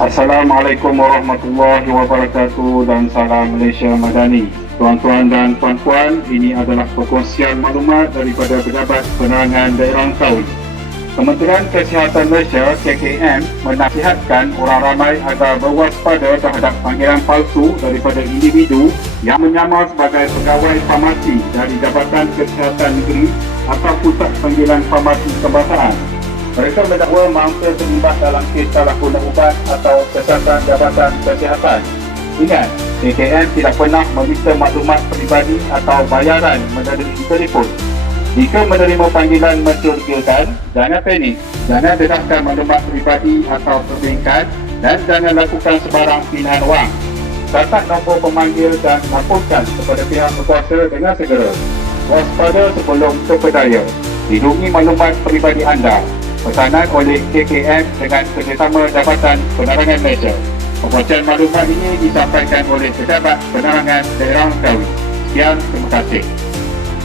Assalamualaikum warahmatullahi wabarakatuh dan salam Malaysia Madani. Tuan-tuan dan puan-puan, ini adalah perkongsian maklumat daripada Pejabat Penerangan Daerah Langkawi. Kementerian Kesihatan Malaysia (KKM) menasihatkan orang ramai agar berwaspada terhadap panggilan palsu daripada individu yang menyamar sebagai pegawai farmasi dari Jabatan Kesihatan Negeri atau Pusat Panggilan Farmasi Kebangsaan. Mereka mendakwa mampir terlibat dalam kes salah guna ubat atau kesalahan Jabatan Kesihatan. Ingat, KKM tidak pernah meminta maklumat peribadi atau bayaran melalui telefon. Jika menerima panggilan mencurigakan, jangan panik, jangan dedahkan maklumat peribadi atau perbankan dan jangan lakukan sebarang pilihan wang. Catat nombor pemanggil dan laporkan kepada pihak berkuasa dengan segera. Waspada sebelum terpedaya. Lindungi maklumat peribadi anda. Pesanan oleh KKM dengan kerjasama Jabatan Penerangan Malaysia. Pembacaan maklumat ini disampaikan oleh Pejabat Penerangan Daerah Langkawi. Sekian, terima kasih.